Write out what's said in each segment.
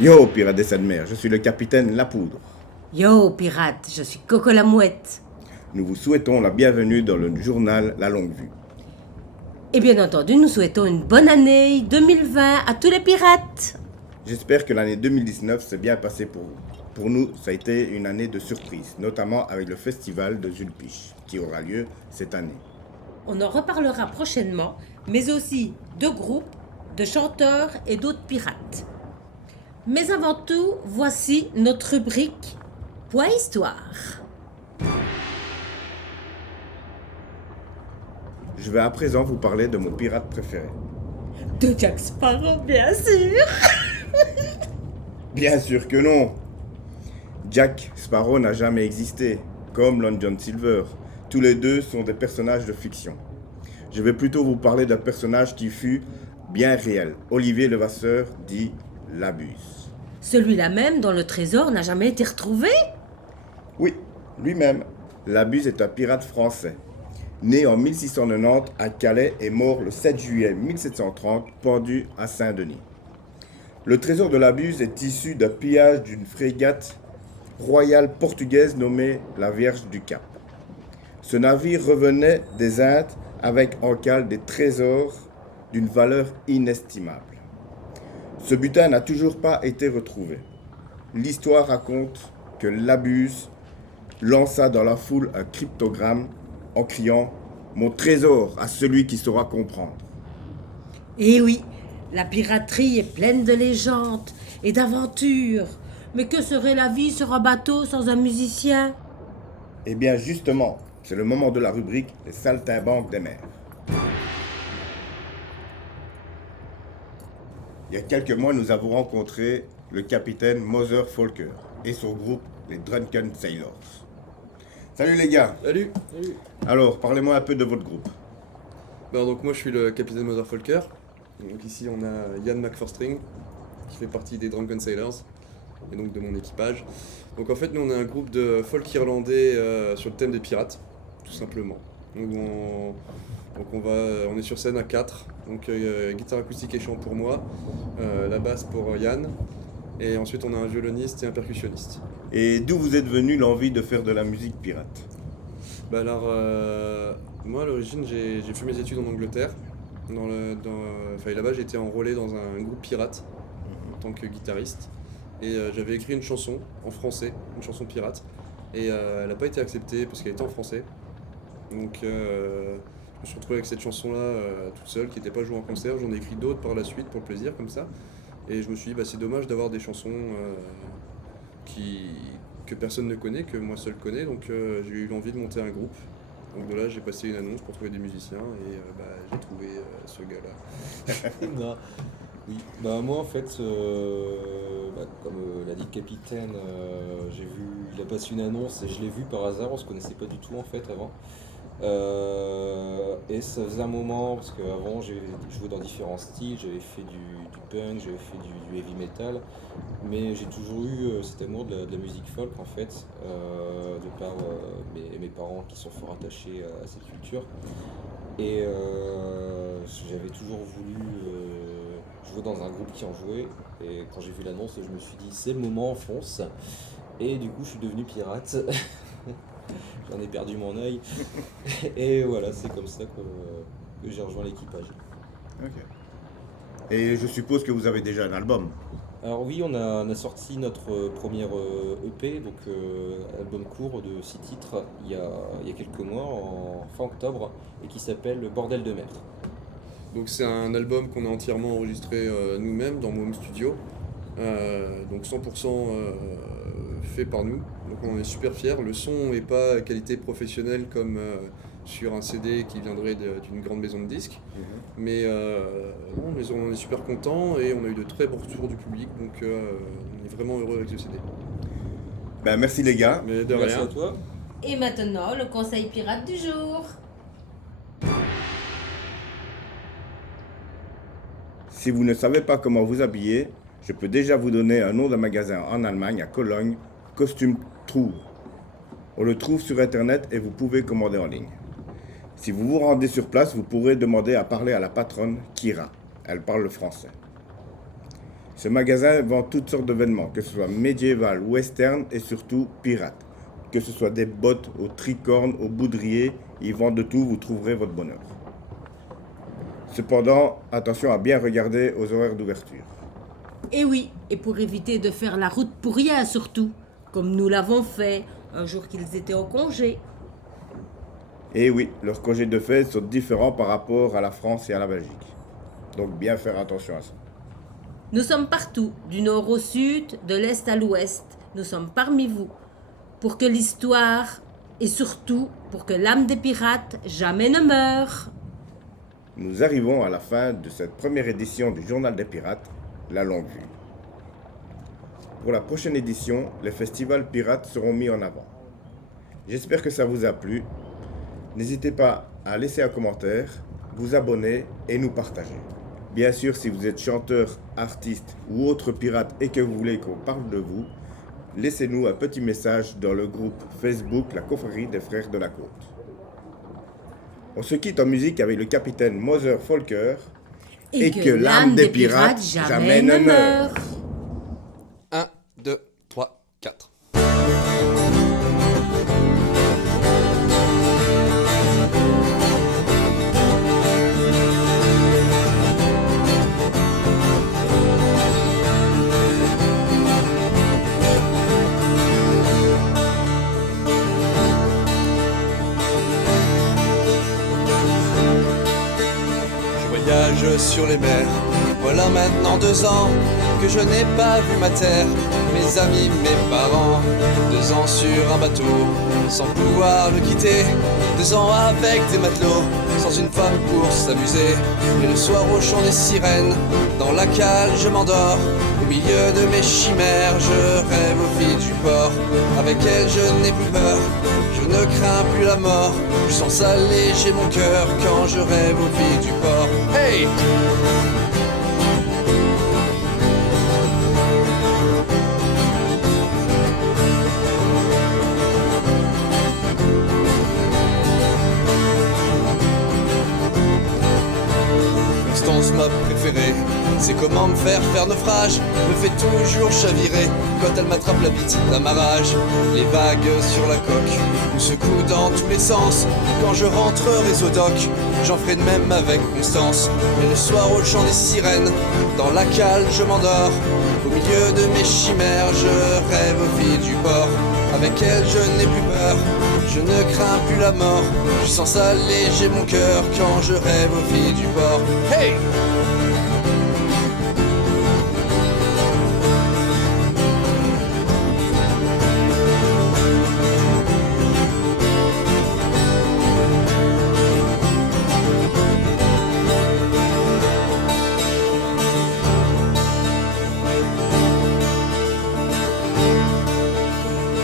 Yo, pirate des sept mers, je suis le capitaine Lapoudre. Yo, pirate, je suis Coco la mouette. Nous vous souhaitons la bienvenue dans le journal La Longue Vue. Et bien entendu, nous souhaitons une bonne année 2020 à tous les pirates. J'espère que l'année 2019 s'est bien passée pour vous. Pour nous, ça a été une année de surprise, notamment avec le festival de Zulpiche, qui aura lieu cette année. On en reparlera prochainement, mais aussi de groupes, de chanteurs et d'autres pirates. Mais avant tout, voici notre rubrique Point Histoire. Je vais à présent vous parler de mon pirate préféré. De Jack Sparrow, bien sûr. Bien sûr que non. Jack Sparrow n'a jamais existé, comme Long John Silver. Tous les deux sont des personnages de fiction. Je vais plutôt vous parler d'un personnage qui fut bien réel. Olivier Levasseur dit Labuse. Celui-là même dont le trésor n'a jamais été retrouvé. Oui, lui-même. Labuse est un pirate français. Né en 1690 à Calais et mort le 7 juillet 1730, pendu à Saint-Denis. Le trésor de Labuse est issu d'un pillage d'une frégate royale portugaise nommée la Vierge du Cap. Ce navire revenait des Indes avec en cale des trésors d'une valeur inestimable. Ce butin n'a toujours pas été retrouvé. L'histoire raconte que Labuse lança dans la foule un cryptogramme en criant « Mon trésor à celui qui saura comprendre ». Et oui, la piraterie est pleine de légendes et d'aventures. Mais que serait la vie sur un bateau sans un musicien? Eh bien justement, c'est le moment de la rubrique « Les saltimbanques des mers ». Il y a quelques mois, nous avons rencontré le capitaine Mother Folker et son groupe, les Drunken Sailors. Salut les gars. Salut. Alors, parlez-moi un peu de votre groupe. Donc moi je suis le capitaine Motherfolker. Donc ici on a Yann McForstring qui fait partie des Drunken Sailors et donc de mon équipage. Donc en fait nous on est un groupe de folk irlandais sur le thème des pirates, tout simplement. Donc on est sur scène à 4. Donc guitare acoustique et chant pour moi, la basse pour Yann, et ensuite on a un violoniste et un percussionniste. Et d'où vous êtes venu l'envie de faire de la musique pirate? Moi à l'origine j'ai fait mes études en Angleterre. Là-bas j'ai été enrôlé dans un groupe pirate en tant que guitariste. Et j'avais écrit une chanson en français, une chanson pirate. Et elle n'a pas été acceptée parce qu'elle était en français. Donc je me suis retrouvé avec cette chanson-là toute seule qui n'était pas jouée en concert. J'en ai écrit d'autres par la suite pour le plaisir comme ça. Et je me suis dit c'est dommage d'avoir des chansons que personne ne connaît, que moi seul connais. Donc j'ai eu l'envie de monter un groupe. Donc de là j'ai passé une annonce pour trouver des musiciens et j'ai trouvé ce gars-là. Non. Oui, moi en fait, comme l'a dit le capitaine, il a passé une annonce et je l'ai vu par hasard, on se connaissait pas du tout en fait avant. Et ça faisait un moment, parce qu'avant j'ai joué dans différents styles, j'avais fait du punk, j'avais fait du heavy metal, mais j'ai toujours eu cet amour de la musique folk en fait, de par mes parents qui sont fort attachés à cette culture. Et j'avais toujours voulu jouer dans un groupe qui en jouait. Et quand j'ai vu l'annonce, je me suis dit c'est le moment, on fonce. Et du coup, je suis devenu pirate. J'en ai perdu mon œil. Et voilà, c'est comme ça que j'ai rejoint l'équipage. Ok. Et je suppose que vous avez déjà un album. Alors oui, on a sorti notre première EP, donc album court de 6 titres, il y a quelques mois, en fin octobre, et qui s'appelle Bordel de mer. Donc c'est un album qu'on a entièrement enregistré nous-mêmes dans mon home studio. Donc 100% fait par nous. Donc on en est super fiers. Le son n'est pas à qualité professionnelle comme sur un CD qui viendrait d'une grande maison de disques. Mais on est super contents et on a eu de très bons retours du public. Donc on est vraiment heureux avec ce CD. Merci les gars. Mais de Merci rien. à toi. Et maintenant, le conseil pirate du jour. Si vous ne savez pas comment vous habiller, je peux déjà vous donner un nom d'un magasin en Allemagne, à Cologne, Costume True. On le trouve sur internet et vous pouvez commander en ligne. Si vous vous rendez sur place, vous pourrez demander à parler à la patronne Kira. Elle parle le français. Ce magasin vend toutes sortes de vêtements, que ce soit médiéval, western et surtout pirate. Que ce soit des bottes aux tricornes, aux boudriers, ils vendent de tout, vous trouverez votre bonheur. Cependant, attention à bien regarder aux horaires d'ouverture. Et oui, et pour éviter de faire la route pour rien surtout, comme nous l'avons fait un jour qu'ils étaient en congé. Et oui, leurs congés de fête sont différents par rapport à la France et à la Belgique. Donc bien faire attention à ça. Nous sommes partout, du nord au sud, de l'est à l'ouest. Nous sommes parmi vous, pour que l'histoire, et surtout pour que l'âme des pirates jamais ne meure. Nous arrivons à la fin de cette première édition du Journal des Pirates, La Longue Vue. Pour la prochaine édition, les festivals pirates seront mis en avant. J'espère que ça vous a plu. N'hésitez pas à laisser un commentaire, vous abonner et nous partager. Bien sûr, si vous êtes chanteur, artiste ou autre pirate et que vous voulez qu'on parle de vous, laissez-nous un petit message dans le groupe Facebook La Confrérie des Frères de la Côte. On se quitte en musique avec le capitaine Mother Folker Et que l'âme des pirates jamais ne meure. 1, 2, 3, 4. Voyage sur les mers, voilà maintenant 2 ans que je n'ai pas vu ma terre, mes amis, mes parents. 2 ans sur un bateau, sans pouvoir le quitter. 2 ans avec des matelots, sans une femme pour s'amuser. Et le soir au chant des sirènes, dans la cale je m'endors. Au milieu de mes chimères, je rêve aux filles du port. Avec elles je n'ai plus peur, je ne crains plus la mort. Je sens alléger mon cœur quand je rêve aux filles du port. Hey! Constance, ma préférée, c'est comment me faire naufrage, me fait toujours chavirer quand elle m'attrape la bite d'amarrage. Les vagues sur la coque nous secouent dans tous les sens. Quand je rentrerai au dock, j'en ferai de même avec Constance. Et le soir au chant des sirènes, dans la cale je m'endors. Au milieu de mes chimères, je rêve aux filles du port. Avec elles je n'ai plus peur, je ne crains plus la mort. Je sens alléger mon cœur quand je rêve aux filles du port. Hey!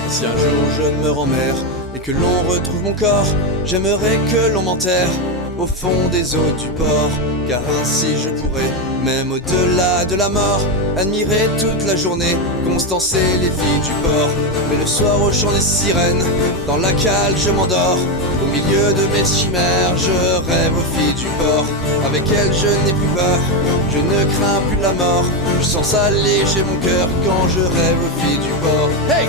Si un jour je meurs en mer et que l'on retrouve mon corps, j'aimerais que l'on m'enterre au fond des eaux du port. Car ainsi je pourrais, même au-delà de la mort, admirer toute la journée Constance et les filles du port. Mais le soir au chant des sirènes, dans la cale je m'endors. Au milieu de mes chimères, je rêve aux filles du port. Avec elles je n'ai plus peur, je ne crains plus la mort. Je sens alléger mon cœur quand je rêve aux filles du port. Hey!